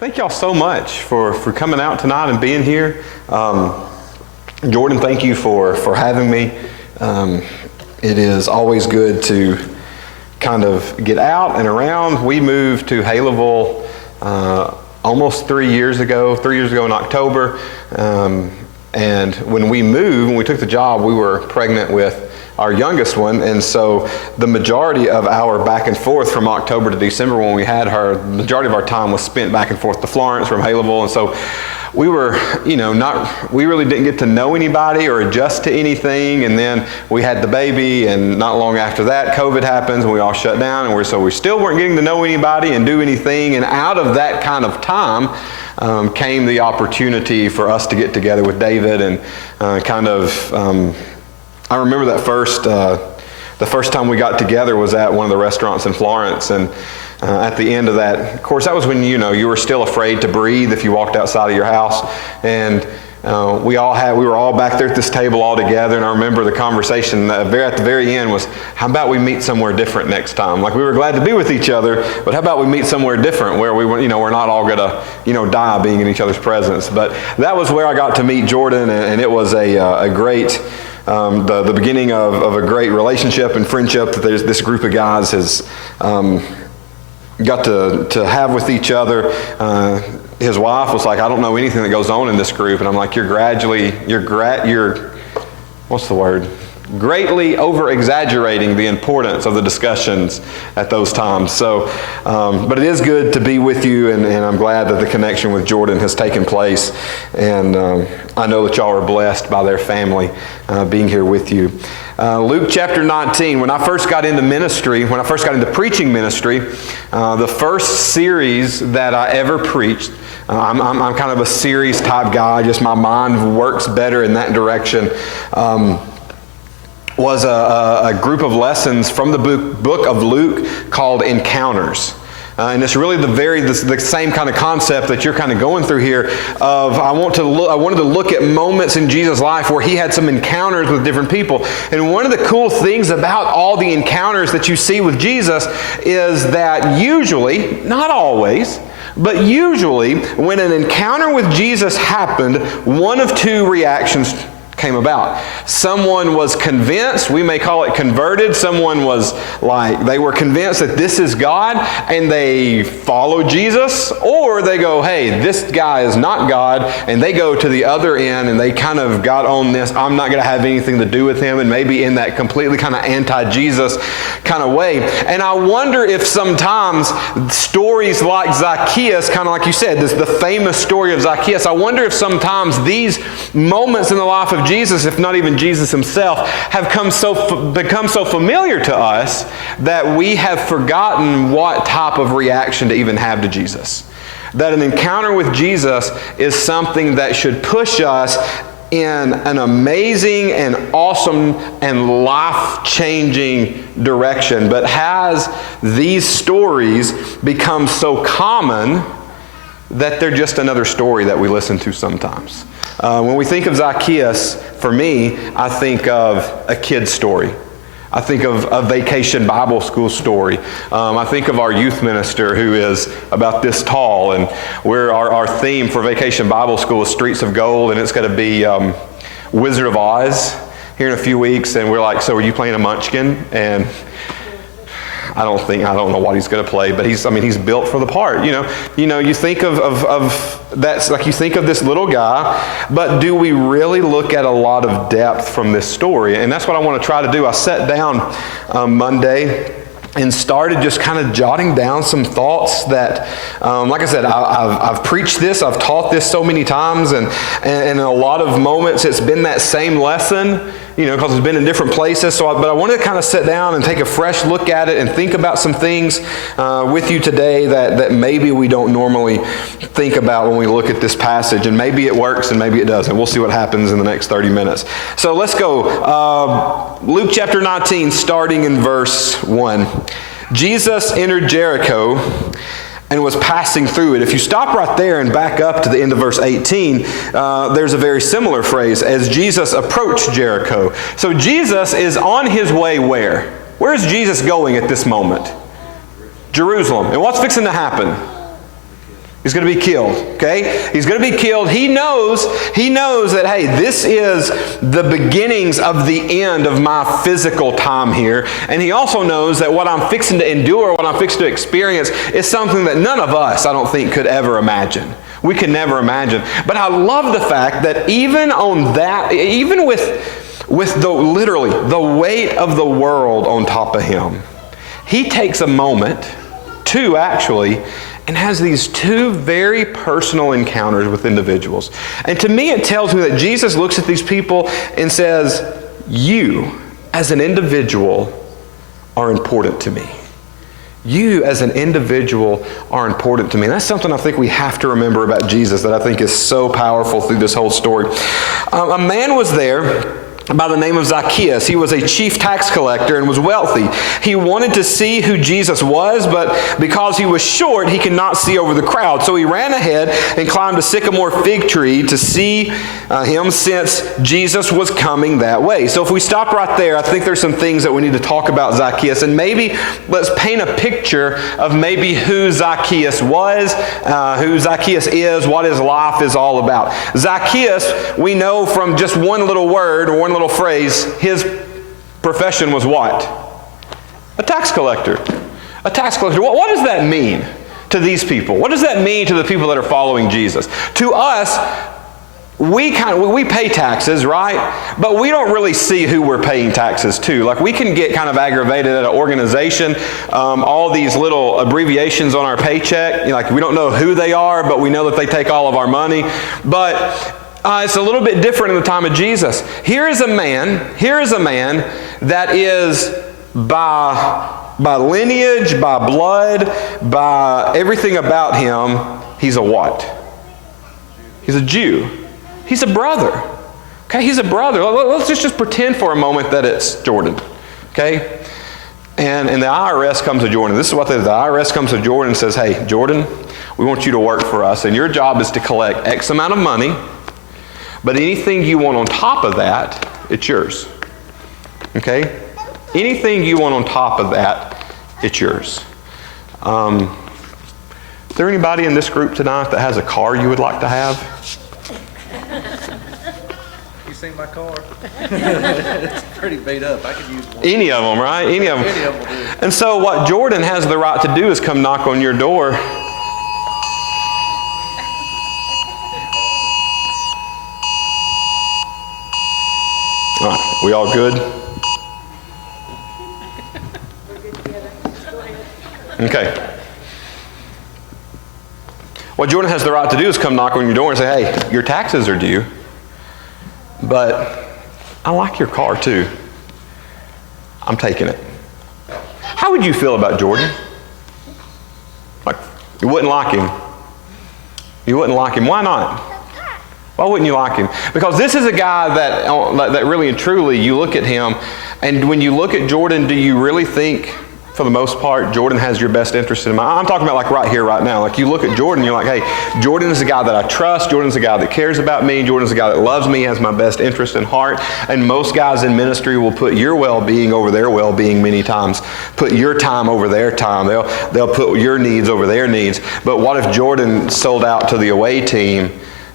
Thank y'all so much for coming out tonight and being here. Jordan, thank you for having me. It is always good to kind of get out and around. We moved to Haleyville almost 3 years ago in October. And when we took the job, we were pregnant with our youngest one, and so the majority of our back and forth from October to December when we had her, the majority of our time was spent back and forth to Florence from Haleyville, and so we were, we really didn't get to know anybody or adjust to anything, and then we had the baby, and not long after that, COVID happens, and we all shut down, and we still weren't getting to know anybody and do anything, and out of that kind of time came the opportunity for us to get together with David and I remember that the first time we got together was at one of the restaurants in Florence, and at the end of that, of course, that was when you were still afraid to breathe if you walked outside of your house, and we were all back there at this table all together, and I remember the conversation at the very end was, how about we meet somewhere different next time? Like, we were glad to be with each other, but how about we meet somewhere different where we're not all gonna die being in each other's presence. But that was where I got to meet Jordan, and it was a great. The beginning of a great relationship and friendship that this group of guys has got to have with each other. His wife was like, I don't know anything that goes on in this group, and I'm like, you're greatly over-exaggerating the importance of the discussions at those times. So, but it is good to be with you, and I'm glad that the connection with Jordan has taken place, and I know that y'all are blessed by their family being here with you. Luke chapter 19, when I first got into preaching ministry, the first series that I ever preached, I'm kind of a series type guy, just my mind works better in that direction, was a group of lessons from the book of Luke called Encounters. And it's really the same kind of concept that you're kind of going through here of I wanted to look at moments in Jesus' life where he had some encounters with different people. And one of the cool things about all the encounters that you see with Jesus is that usually, not always, but usually when an encounter with Jesus happened, one of two reactions came about. Someone was convinced, we may call it converted, someone was like, they were convinced that this is God and they follow Jesus, or they go, hey, this guy is not God, and they go to the other end and they kind of got on this, I'm not going to have anything to do with him, and maybe in that completely kind of anti-Jesus kind of way. And I wonder if sometimes stories like Zacchaeus, kind of like you said, the famous story of Zacchaeus, I wonder if sometimes these moments in the life of Jesus, if not even Jesus himself, have become so familiar to us that we have forgotten what type of reaction to even have to Jesus. That an encounter with Jesus is something that should push us in an amazing and awesome and life-changing direction. But has these stories become so common that they're just another story that we listen to sometimes? When we think of Zacchaeus, for me, I think of a kid's story. I think of a vacation Bible school story. I think of our youth minister who is about this tall, and our theme for vacation Bible school is Streets of Gold, and it's going to be Wizard of Oz here in a few weeks, and we're like, so are you playing a munchkin? And I don't know what he's going to play, but he's built for the part. You think of that's like, you think of this little guy, but do we really look at a lot of depth from this story? And that's what I want to try to do. I sat down Monday and started just kind of jotting down some thoughts that, like I said, I've preached this, I've taught this so many times, and in a lot of moments it's been that same lesson, because it's been in different places. But I wanted to kind of sit down and take a fresh look at it and think about some things with you today that maybe we don't normally think about when we look at this passage. And maybe it works and maybe it doesn't. We'll see what happens in the next 30 minutes. So let's go. Luke chapter 19, starting in verse 1. Jesus entered Jericho and was passing through it. If you stop right there and back up to the end of verse 18, there's a very similar phrase, as Jesus approached Jericho. So Jesus is on his way where? Where is Jesus going at this moment? Jerusalem. And what's fixing to happen? He's going to be killed, okay? He's going to be killed. He knows that, hey, this is the beginnings of the end of my physical time here. And he also knows that what I'm fixing to endure, what I'm fixing to experience is something that none of us, I don't think, could ever imagine. We could never imagine. But I love the fact that even on that, even with literally the weight of the world on top of him, he takes a moment, two actually, and has these two very personal encounters with individuals. And to me, it tells me that Jesus looks at these people and says, you as an individual are important to me. You as an individual are important to me. And that's something I think we have to remember about Jesus that I think is so powerful through this whole story. A man was there by the name of Zacchaeus. He was a chief tax collector and was wealthy. He wanted to see who Jesus was, but because he was short, he could not see over the crowd. So he ran ahead and climbed a sycamore fig tree to see him, since Jesus was coming that way. So if we stop right there, I think there's some things that we need to talk about Zacchaeus, and maybe let's paint a picture of maybe who Zacchaeus was, who Zacchaeus is, what his life is all about. Zacchaeus, we know from just one little word, or one little phrase, his profession was what? A tax collector. A tax collector. What does that mean to these people? What does that mean to the people that are following Jesus? To us, we pay taxes, right? But we don't really see who we're paying taxes to. Like, we can get kind of aggravated at an organization, all these little abbreviations on our paycheck. Like, we don't know who they are, but we know that they take all of our money. But it's a little bit different in the time of Jesus. Here is a man that is by lineage, by blood, by everything about him, he's a what? He's a Jew. He's a brother. Okay, he's a brother. Let's just pretend for a moment that it's Jordan. Okay? And the IRS comes to Jordan. This is what the IRS comes to Jordan and says, hey, Jordan, we want you to work for us, and your job is to collect X amount of money, but anything you want on top of that, it's yours. Okay? Anything you want on top of that, it's yours. Is there anybody in this group tonight that has a car you would like to have? You seen my car? It's pretty beat up. I could use one. Any of them, right? Any of them. Any of them will do. And so what Jordan has the right to do is come knock on your door. All right, we all good? Okay. What Jordan has the right to do is come knock on your door and say, hey, your taxes are due, but I like your car too. I'm taking it. How would you feel about Jordan? Like, you wouldn't like him. You wouldn't like him. Why not? Why wouldn't you like him? Because this is a guy that really and truly, you look at him, and when you look at Jordan, do you really think, for the most part, Jordan has your best interest in mind? I'm talking about like right here, right now. Like, you look at Jordan, you're like, hey, Jordan is a guy that I trust. Jordan's a guy that cares about me. Jordan's a guy that loves me, has my best interest in heart. And most guys in ministry will put your well-being over their well-being many times. Put your time over their time. They'll put your needs over their needs. But what if Jordan sold out to the away team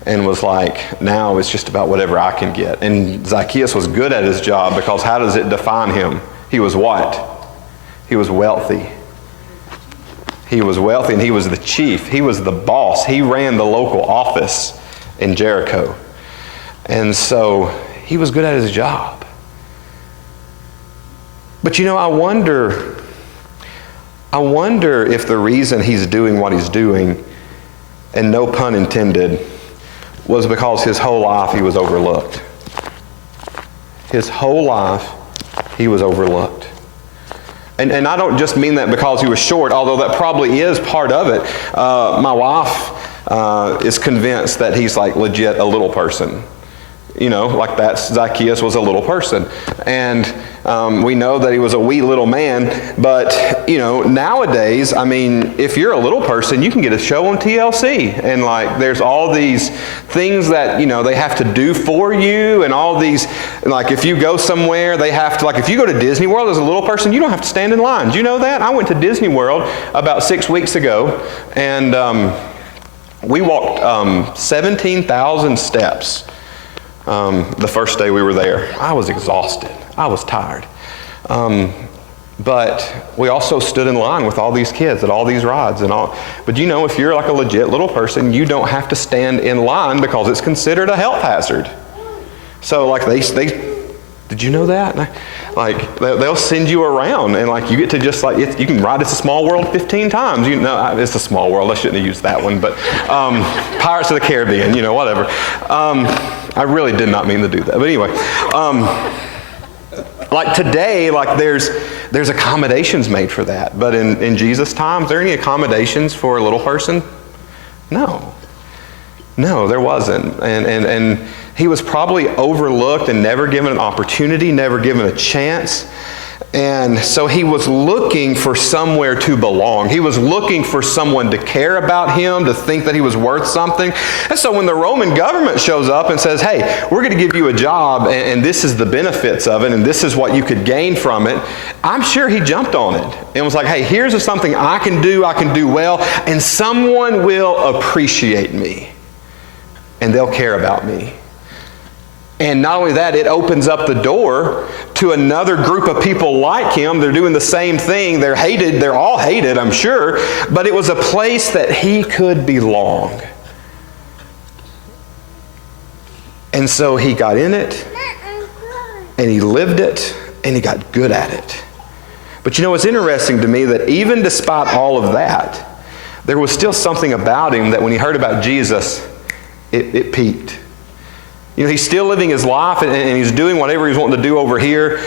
and was like, now it's just about whatever I can get? And Zacchaeus was good at his job, because how does it define him? He was what? He was wealthy. He was wealthy, and he was the chief. He was the boss. He ran the local office in Jericho. And so he was good at his job. But you know, I wonder if the reason he's doing what he's doing, and no pun intended, was because his whole life he was overlooked. His whole life he was overlooked. And I don't just mean that because he was short, although that probably is part of it. My wife is convinced that he's like legit a little person. You know, like that Zacchaeus was a little person. And we know that he was a wee little man. But, you know, nowadays, I mean, if you're a little person, you can get a show on TLC. And like, there's all these things that, you know, they have to do for you. And all these, like, if you go somewhere, they have to, like, if you go to Disney World as a little person, you don't have to stand in line. Do you know that? I went to Disney World about 6 weeks ago. And We walked 17,000 steps the first day we were there. I was exhausted. I was tired. But we also stood in line with all these kids at all these rides and all. But you know, if you're like a legit little person, you don't have to stand in line because it's considered a health hazard. So like they did you know that? Like they'll send you around and like you get to just like, you can ride It's a Small World 15 times. You know, It's a Small World. I shouldn't have used that one, but Pirates of the Caribbean, whatever. I really did not mean to do that. But anyway, like today, like there's accommodations made for that. But in Jesus' time, is there any accommodations for a little person? No, there wasn't. And he was probably overlooked and never given an opportunity, never given a chance. And so he was looking for somewhere to belong. He was looking for someone to care about him, to think that he was worth something. And so when the Roman government shows up and says, hey, we're going to give you a job, and this is the benefits of it, and this is what you could gain from it, I'm sure he jumped on it and was like, hey, here's something I can do well, and someone will appreciate me, and they'll care about me. And not only that, it opens up the door to another group of people like him. They're doing the same thing. They're hated. They're all hated, I'm sure. But it was a place that he could belong. And so he got in it, and he lived it, and he got good at it. But it's interesting to me that even despite all of that, there was still something about him that when he heard about Jesus, it piqued. He's still living his life and he's doing whatever he's wanting to do over here.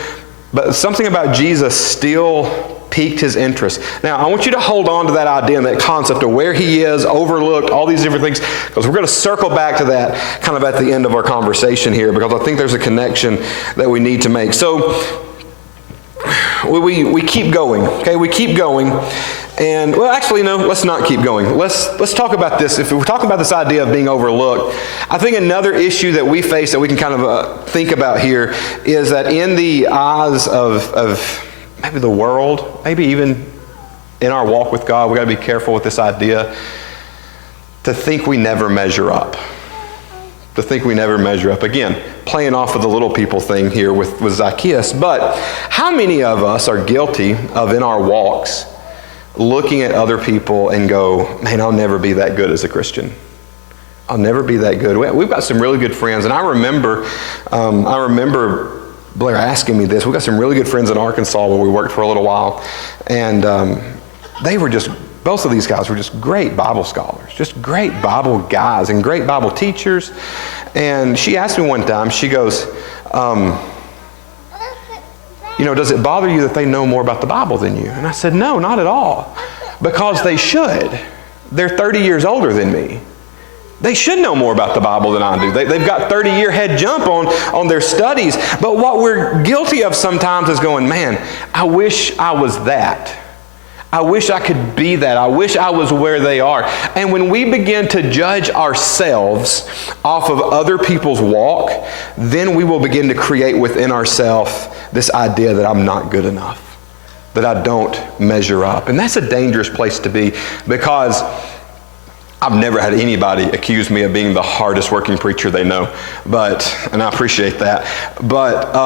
But something about Jesus still piqued his interest. Now, I want you to hold on to that idea and that concept of where he is, overlooked, all these different things, because we're going to circle back to that kind of at the end of our conversation here, because I think there's a connection that we need to make. So, we keep going, okay? We keep going. And, well, actually, no, let's not keep going. Let's talk about this. If we're talking about this idea of being overlooked, I think another issue that we face that we can kind of think about here is that in the eyes of maybe the world, maybe even in our walk with God, we've got to be careful with this idea to think we never measure up. To think we never measure up. Again, playing off of the little people thing here with Zacchaeus. But how many of us are guilty of, in our walks, looking at other people and go, man, I'll never be that good as a Christian. I'll never be that good. We've got some really good friends, and I remember Blair asking me this. We've got some really good friends in Arkansas where we worked for a little while, and they were just, both of these guys were just great Bible scholars, just great Bible guys and great Bible teachers. And she asked me one time, she goes, does it bother you that they know more about the Bible than you? And I said, no, not at all. Because they should. They're 30 years older than me. They should know more about the Bible than I do. They've got 30-year head jump on their studies. But what we're guilty of sometimes is going, man, I wish I was that. I wish I could be that. I wish I was where they are. And when we begin to judge ourselves off of other people's walk, then we will begin to create within ourselves this idea that I'm not good enough, that I don't measure up. And that's a dangerous place to be, because I've never had anybody accuse me of being the hardest working preacher they know, and I appreciate that. But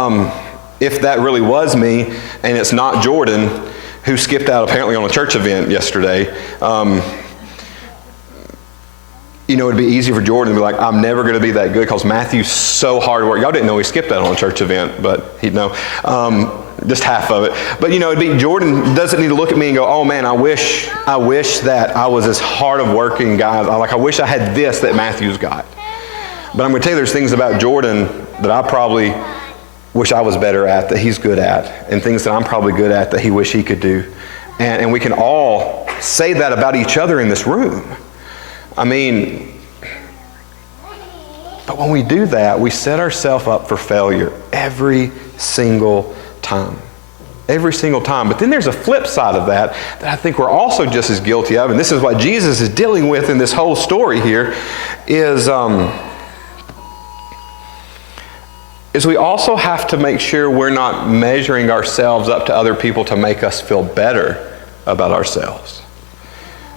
if that really was me, and it's not Jordan, who skipped out apparently on a church event yesterday, it'd be easy for Jordan to be like, I'm never going to be that good because Matthew's so hard to work. Y'all didn't know he skipped out on a church event, but he'd know. Just half of it. But Jordan doesn't need to look at me and go, oh man, I wish that I was as hard of working guy. I wish I had this that Matthew's got. But I'm going to tell you, there's things about Jordan that I probably wish I was better at, that he's good at, and things that I'm probably good at that he wish he could do. And we can all say that about each other in this room. But when we do that, we set ourselves up for failure every single time. Every single time. But then there's a flip side of that I think we're also just as guilty of, and this is what Jesus is dealing with in this whole story here, is we also have to make sure we're not measuring ourselves up to other people to make us feel better about ourselves.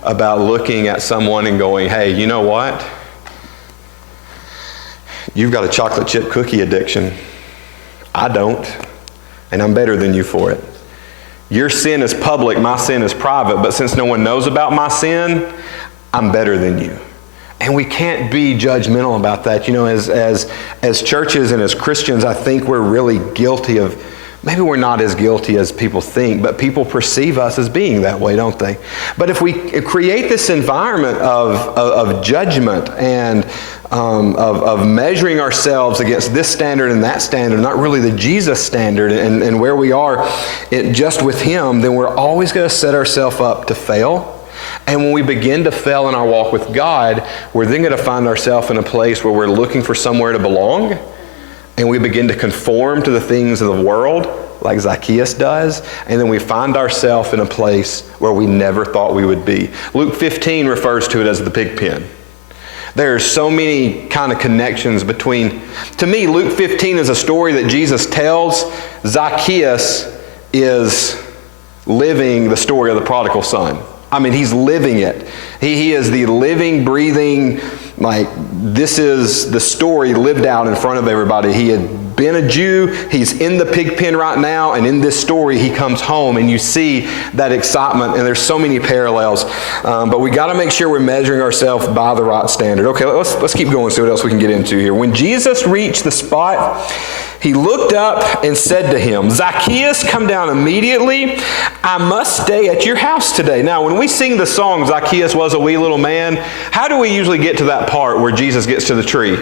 about looking at someone and going, hey, you know what? You've got a chocolate chip cookie addiction. I don't. And I'm better than you for it. Your sin is public, my sin is private, but since no one knows about my sin, I'm better than you. And we can't be judgmental about that. You know, as churches and as Christians, I think we're really guilty of, maybe we're not as guilty as people think, but people perceive us as being that way, don't they? But if we create this environment of judgment and of measuring ourselves against this standard and that standard, not really the Jesus standard and where we are just with Him, then we're always going to set ourselves up to fail. And when we begin to fail in our walk with God, we're then going to find ourselves in a place where we're looking for somewhere to belong, and we begin to conform to the things of the world, like Zacchaeus does, and then we find ourselves in a place where we never thought we would be. Luke 15 refers to it as the pig pen. There are so many kind of connections between, to me, Luke 15 is a story that Jesus tells. Zacchaeus is living the story of the prodigal son. I mean, he's living it. He is the living, breathing, like, this is the story lived out in front of everybody. He had been a Jew. He's in the pig pen right now. And in this story, he comes home and you see that excitement. And there's so many parallels. But we got to make sure we're measuring ourselves by the right standard. Okay, let's keep going, see what else we can get into here. When Jesus reached the spot, he looked up and said to him, Zacchaeus, come down immediately. I must stay at your house today. Now, when we sing the song, Zacchaeus was a wee little man, how do we usually get to that part where Jesus gets to the tree?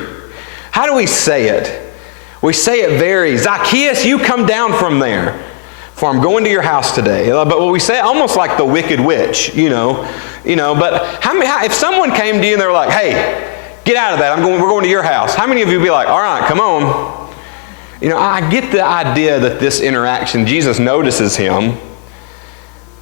How do we say it? We say it very, Zacchaeus, you come down from there, for I'm going to your house today. But what we say, almost like the wicked witch, you know. But if someone came to you and they were like, hey, get out of that, we're going to your house. How many of you would be like, all right, come on. You know, I get the idea that this interaction, Jesus notices him,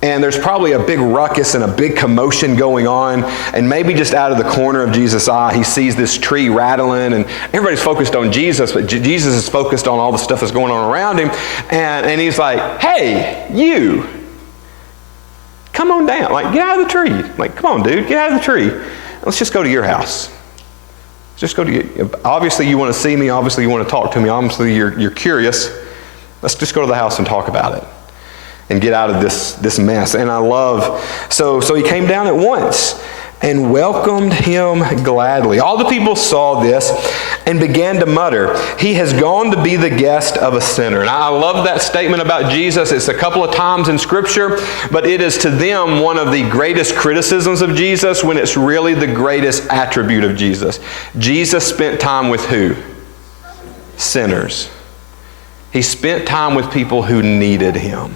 and there's probably a big ruckus and a big commotion going on, and maybe just out of the corner of Jesus' eye, he sees this tree rattling, and everybody's focused on Jesus, but Jesus is focused on all the stuff that's going on around him, and he's like, hey, you, come on down, like, get out of the tree. Like, come on, dude, get out of the tree. Let's just go to your house. Just go to, obviously you want to see me, obviously you want to talk to me, obviously you're curious. Let's just go to the house and talk about it and get out of this mess. And I love, so he came down at once and welcomed him gladly. All the people saw this and began to mutter, he has gone to be the guest of a sinner. And I love that statement about Jesus. It's a couple of times in Scripture, but it is to them one of the greatest criticisms of Jesus when it's really the greatest attribute of Jesus. Jesus spent time with who? Sinners. He spent time with people who needed him.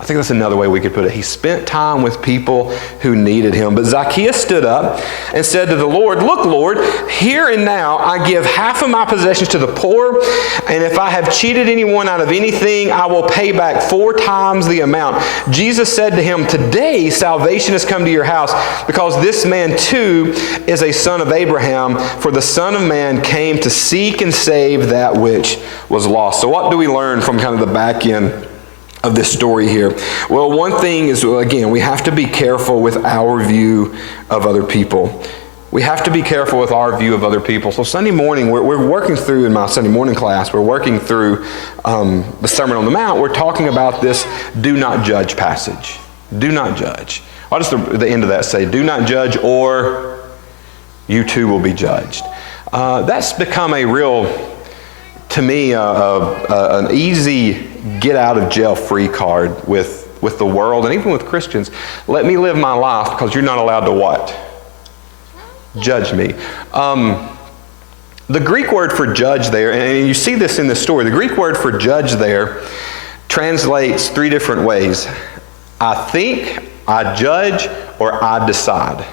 I think that's another way we could put it. He spent time with people who needed him. But Zacchaeus stood up and said to the Lord, look, Lord, here and now I give half of my possessions to the poor, and if I have cheated anyone out of anything, I will pay back 4 times the amount. Jesus said to him, today salvation has come to your house, because this man too is a son of Abraham, for the Son of Man came to seek and save that which was lost. So what do we learn from kind of the back end of this story here? Well, one thing is, again, we have to be careful with our view of other people. We have to be careful with our view of other people. So Sunday morning, we're working through, in my Sunday morning class, we're working through the Sermon on the Mount. We're talking about this do not judge passage. Do not judge. What does the end of that say? Do not judge, or you too will be judged. That's become a real, to me, an easy get out of jail free card with the world and even with Christians. Let me live my life, because you're not allowed to what? Judge me. The Greek word for judge there, and you see this in this story, the Greek word for judge there translates 3 different ways. I think, I judge, or I decide.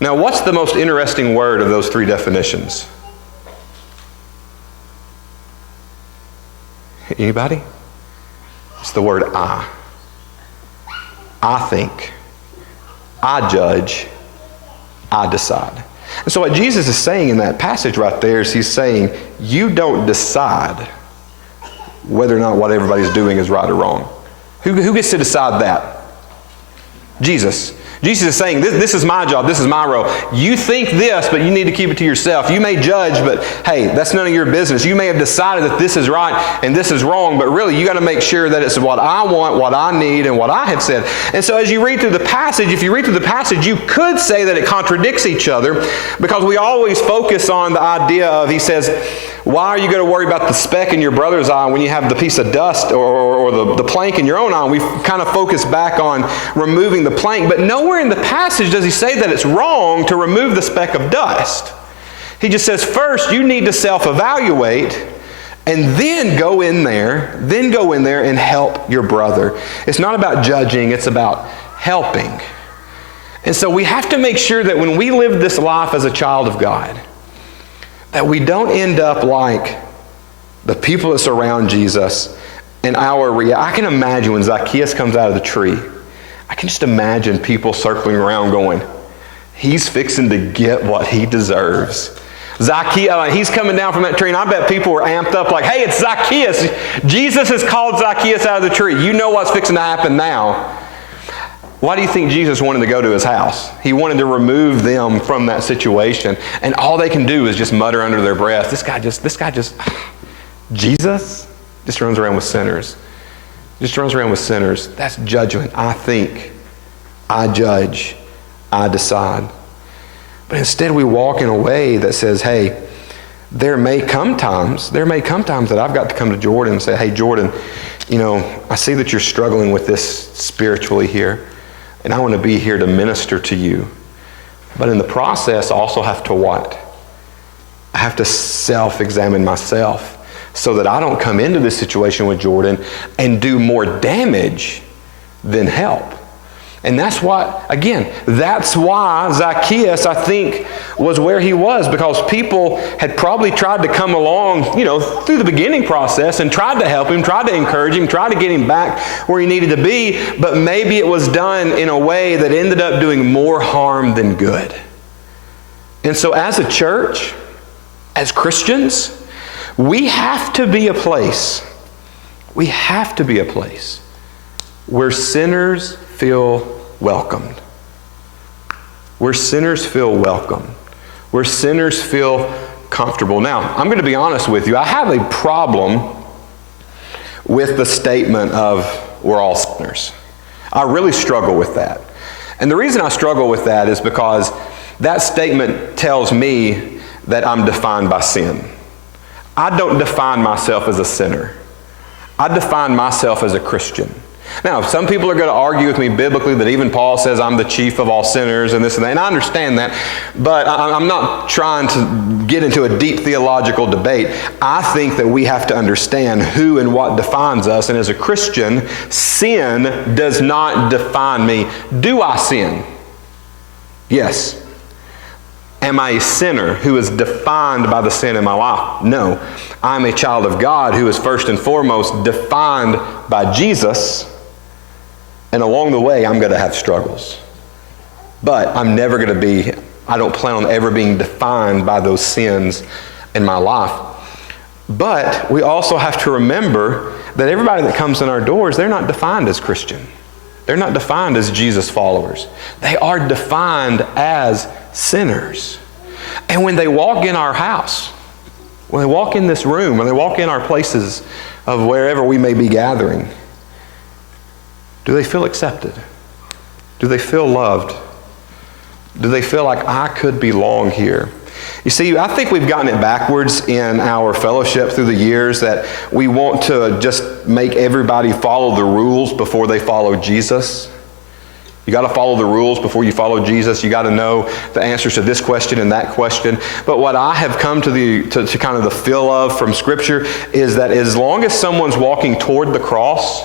Now, what's the most interesting word of those 3 definitions? Anybody? It's the word I. I think, I judge, I decide. And so what Jesus is saying in that passage right there is he's saying, you don't decide whether or not what everybody's doing is right or wrong. Who gets to decide that? Jesus. Jesus is saying, this is my job, this is my role. You think this, but you need to keep it to yourself. You may judge, but hey, that's none of your business. You may have decided that this is right and this is wrong, but really you got to make sure that it's what I want, what I need, and what I have said. And so as you read through the passage, if you read through the passage, you could say that it contradicts each other, because we always focus on the idea of, he says, why are you going to worry about the speck in your brother's eye when you have the piece of dust or the plank in your own eye? We kind of focus back on removing the plank, but nowhere in the passage does he say that it's wrong to remove the speck of dust. He just says, first you need to self-evaluate, and then go in there and help your brother. It's not about judging, it's about helping. And so we have to make sure that when we live this life as a child of God, that we don't end up like the people that surround Jesus and I can imagine when Zacchaeus comes out of the tree, I can just imagine people circling around going, he's fixing to get what he deserves. Zacchaeus, he's coming down from that tree, and I bet people were amped up like, hey, it's Zacchaeus. Jesus has called Zacchaeus out of the tree. You know what's fixing to happen now. Why do you think Jesus wanted to go to his house? He wanted to remove them from that situation. And all they can do is just mutter under their breath, Jesus just runs around with sinners. Just runs around with sinners. That's judgment. I think, I judge, I decide. But instead we walk in a way that says, hey, there may come times that I've got to come to Jordan and say, hey, Jordan, I see that you're struggling with this spiritually here. And I want to be here to minister to you. But in the process, I also have to what? I have to self-examine myself so that I don't come into this situation with Jordan and do more damage than help. And that's why Zacchaeus, I think, was where he was, because people had probably tried to come along, through the beginning process and tried to help him, tried to encourage him, tried to get him back where he needed to be, but maybe it was done in a way that ended up doing more harm than good. And so as a church, as Christians, we have to be a place where sinners feel welcomed. Where sinners feel welcome. Where sinners feel comfortable. Now, I'm going to be honest with you. I have a problem with the statement of we're all sinners. I really struggle with that. And the reason I struggle with that is because that statement tells me that I'm defined by sin. I don't define myself as a sinner. I define myself as a Christian. Now, some people are going to argue with me biblically that even Paul says I'm the chief of all sinners and this and that, and I understand that, but I'm not trying to get into a deep theological debate. I think that we have to understand who and what defines us, and as a Christian, sin does not define me. Do I sin? Yes. Am I a sinner who is defined by the sin in my life? No. I'm a child of God who is first and foremost defined by Jesus. And along the way, I'm going to have struggles. But I'm never going to be, I don't plan on ever being defined by those sins in my life. But we also have to remember that everybody that comes in our doors, they're not defined as Christian. They're not defined as Jesus followers. They are defined as sinners. And when they walk in our house, when they walk in this room, when they walk in our places of wherever we may be gathering, do they feel accepted? Do they feel loved? Do they feel like I could belong here? You see, I think we've gotten it backwards in our fellowship through the years, that we want to just make everybody follow the rules before they follow Jesus. You got to follow the rules before you follow Jesus. You got to know the answers to this question and that question. But what I have come to kind of the feel of from Scripture is that as long as someone's walking toward the cross,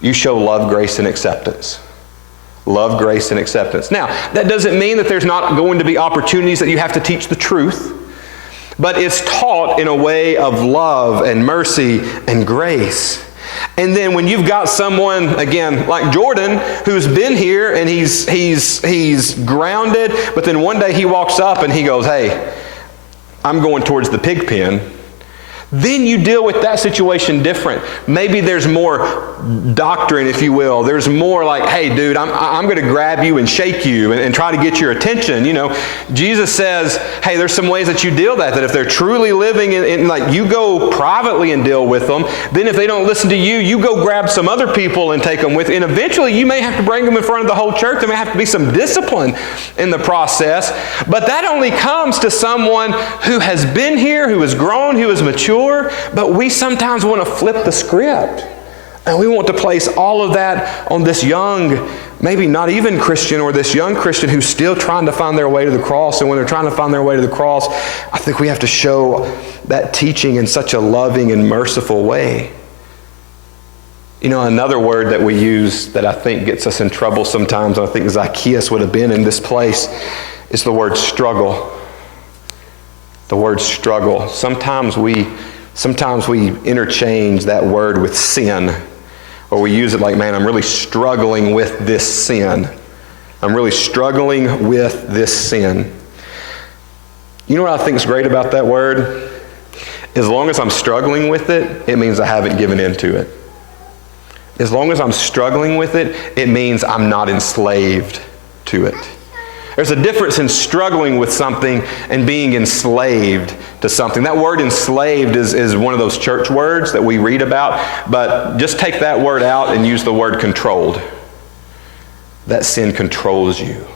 you show love, grace, and acceptance. Love, grace, and acceptance. Now, that doesn't mean that there's not going to be opportunities that you have to teach the truth, but it's taught in a way of love and mercy and grace. And then when you've got someone, again, like Jordan, who's been here and he's grounded, but then one day he walks up and he goes, hey, I'm going towards the pig pen. then you deal with that situation different. Maybe there's more doctrine, if you will. There's more like, hey, dude, I'm going to grab you and shake you and try to get your attention. You know, Jesus says, hey, there's some ways that you deal that if they're truly living in like, you go privately and deal with them. Then if they don't listen to you, you go grab some other people and take them with. And eventually you may have to bring them in front of the whole church. There may have to be some discipline in the process. But that only comes to someone who has been here, who has grown, who is mature. But we sometimes want to flip the script. And we want to place all of that on this young, maybe not even Christian, or this young Christian who's still trying to find their way to the cross. And when they're trying to find their way to the cross, I think we have to show that teaching in such a loving and merciful way. You know, another word that we use that I think gets us in trouble sometimes, and I think Zacchaeus would have been in this place, is the word struggle. The word struggle. Sometimes we interchange that word with sin. Or we use it like, man, I'm really struggling with this sin. I'm really struggling with this sin. You know what I think is great about that word? As long as I'm struggling with it, it means I haven't given in to it. As long as I'm struggling with it, it means I'm not enslaved to it. There's a difference in struggling with something and being enslaved to something. That word enslaved is one of those church words that we read about, but just take that word out and use the word controlled. That sin controls you.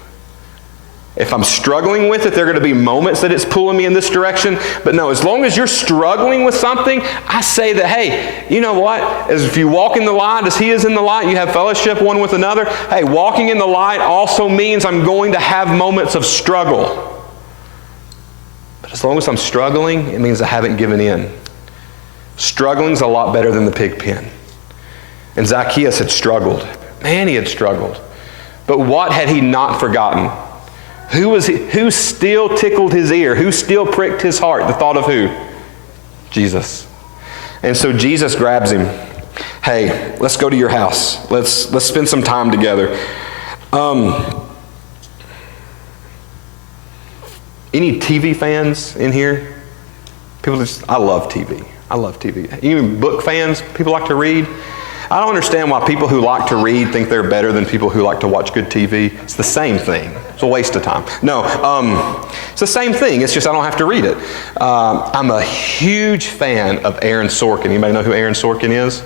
If I'm struggling with it, there are going to be moments that it's pulling me in this direction. But no, as long as you're struggling with something, I say that, hey, you know what? As if you walk in the light as He is in the light, you have fellowship one with another. Hey, walking in the light also means I'm going to have moments of struggle. But as long as I'm struggling, it means I haven't given in. Struggling's a lot better than the pig pen. And Zacchaeus had struggled. Man, he had struggled. But what had he not forgotten? Who still tickled his ear? Who still pricked his heart? The thought of who? Jesus. And so Jesus grabs him. Hey, let's go to your house. Let's spend some time together. Any TV fans in here? I love TV. I love TV. Even book fans? People like to read? I don't understand why people who like to read think they're better than people who like to watch good TV. It's the same thing. It's a waste of time. No, it's the same thing. It's just I don't have to read it. I'm a huge fan of Aaron Sorkin. Anybody know who Aaron Sorkin is?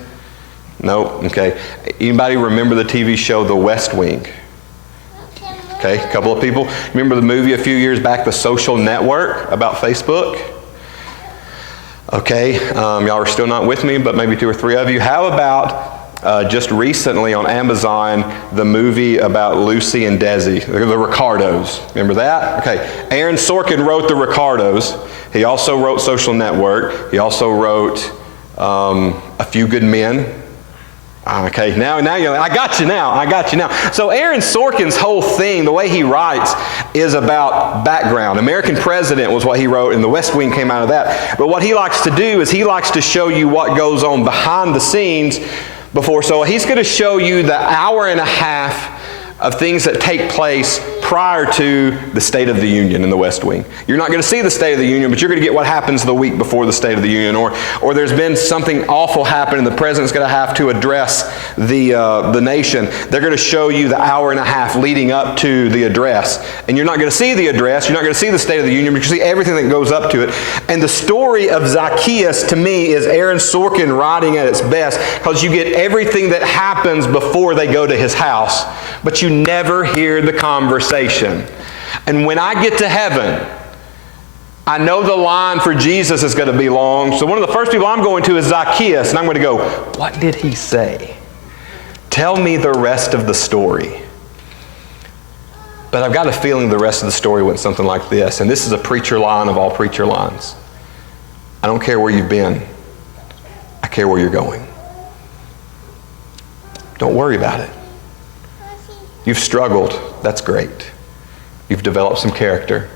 No? Okay. Anybody remember the TV show The West Wing? Okay, a couple of people. Remember the movie a few years back, The Social Network, about Facebook? Okay, y'all are still not with me, but maybe two or three of you. How about just recently on Amazon, the movie about Lucy and Desi, the Ricardos. Remember that? Okay, Aaron Sorkin wrote The Ricardos. He also wrote Social Network. He also wrote A Few Good Men. Okay, now you're like, I got you now. So Aaron Sorkin's whole thing, the way he writes, is about background. American President was what he wrote, and The West Wing came out of that. But what he likes to do is he likes to show you what goes on behind the scenes before. So he's going to show you the hour and a half of things that take place prior to the State of the Union in the West Wing. You're not going to see the State of the Union, but you're going to get what happens the week before the State of the Union, or there's been something awful happen and the president's going to have to address the nation. They're going to show you the hour and a half leading up to the address. And you're not going to see the address, you're not going to see the State of the Union, but you see everything that goes up to it. And the story of Zacchaeus, to me, is Aaron Sorkin writing at its best, because you get everything that happens before they go to his house, but you never hear the conversation. And when I get to heaven, I know the line for Jesus is going to be long. So one of the first people I'm going to is Zacchaeus, and I'm going to go, what did he say? Tell me the rest of the story. But I've got a feeling the rest of the story went something like this, and this is a preacher line of all preacher lines. I don't care where you've been. I care where you're going. Don't worry about it. You've struggled. That's great. You've developed some character.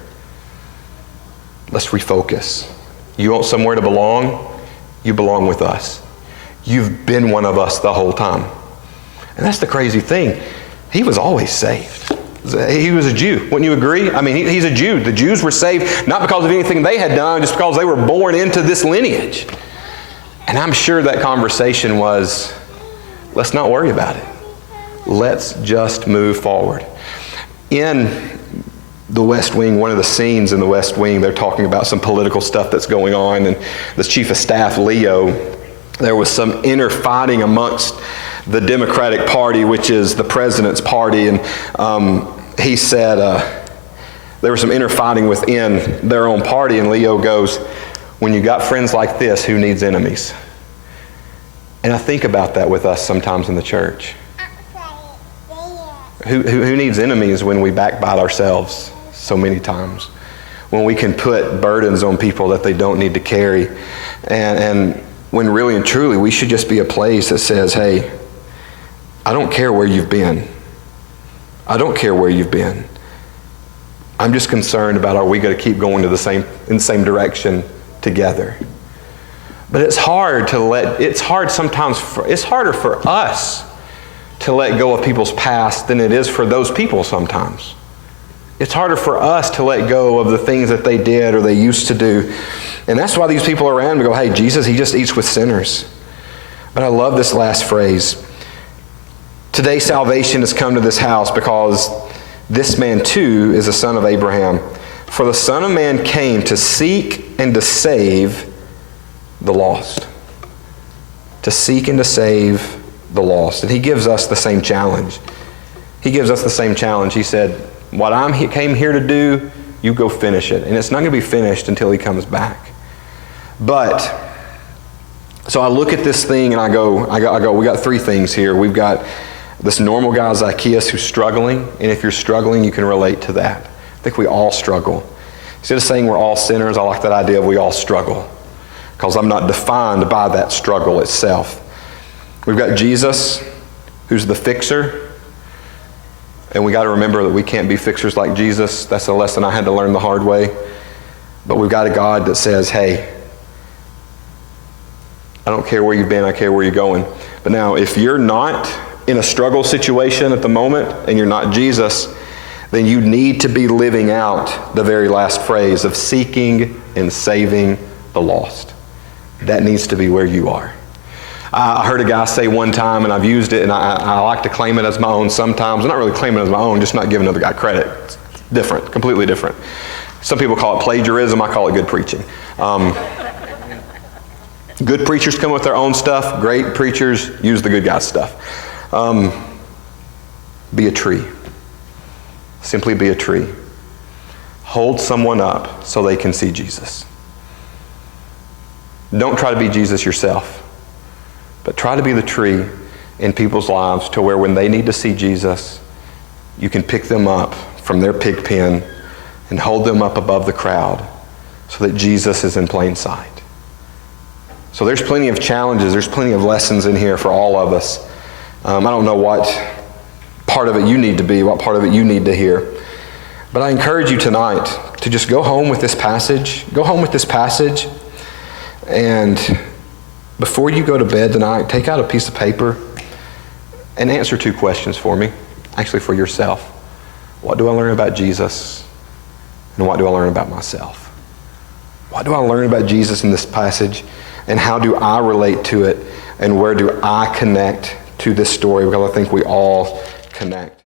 Let's refocus. You want somewhere to belong? You belong with us. You've been one of us the whole time. And that's the crazy thing. He was always saved. He was a Jew. Wouldn't you agree? I mean, he's a Jew. The Jews were saved not because of anything they had done, just because they were born into this lineage. And I'm sure that conversation was, let's not worry about it. Let's just move forward. In the West Wing, one of the scenes in the West Wing, they're talking about some political stuff that's going on, and the chief of staff, Leo, there was some inner fighting amongst the Democratic Party, which is the president's party, and he said there was some inner fighting within their own party, and Leo goes, when you got friends like this, who needs enemies? And I think about that with us sometimes in the church. Who needs enemies when we backbite ourselves so many times? When we can put burdens on people that they don't need to carry. And when really and truly we should just be a place that says, hey, I don't care where you've been. I don't care where you've been. I'm just concerned about, are we going to keep going in the same direction together? But it's harder for us to let go of people's past than it is for those people sometimes. It's harder for us to let go of the things that they did or they used to do. And that's why these people around me go, hey, Jesus, he just eats with sinners. But I love this last phrase. Today salvation has come to this house because this man too is a son of Abraham. For the Son of Man came to seek and to save the lost. To seek and to save the lost. And he gives us the same challenge. He gives us the same challenge. He said, what I came here to do, you go finish it. And it's not going to be finished until he comes back. But, so I look at this thing and I go, we got three things here. We've got this normal guy, Zacchaeus, who's struggling. And if you're struggling, you can relate to that. I think we all struggle. Instead of saying we're all sinners, I like that idea of we all struggle. Because I'm not defined by that struggle itself. We've got Jesus, who's the fixer. And we got to remember that we can't be fixers like Jesus. That's a lesson I had to learn the hard way. But we've got a God that says, hey, I don't care where you've been, I care where you're going. But now, if you're not in a struggle situation at the moment, and you're not Jesus, then you need to be living out the very last phrase of seeking and saving the lost. That needs to be where you are. I heard a guy say one time, and I've used it, and I like to claim it as my own sometimes. I'm not really claiming it as my own, just not giving another guy credit. It's different, completely different. Some people call it plagiarism. I call it good preaching. Good preachers come with their own stuff. Great preachers use the good guy's stuff. Be a tree. Simply be a tree. Hold someone up so they can see Jesus. Don't try to be Jesus yourself, but try to be the tree in people's lives to where when they need to see Jesus, you can pick them up from their pig pen and hold them up above the crowd so that Jesus is in plain sight. So there's plenty of challenges, there's plenty of lessons in here for all of us. I don't know what part of it you need to be, what part of it you need to hear. But I encourage you tonight to just go home with this passage. Go home with this passage. And before you go to bed tonight, take out a piece of paper and answer two questions for me. Actually, for yourself. What do I learn about Jesus? And what do I learn about myself? What do I learn about Jesus in this passage? And how do I relate to it? And where do I connect to this story? Because I think we all connect.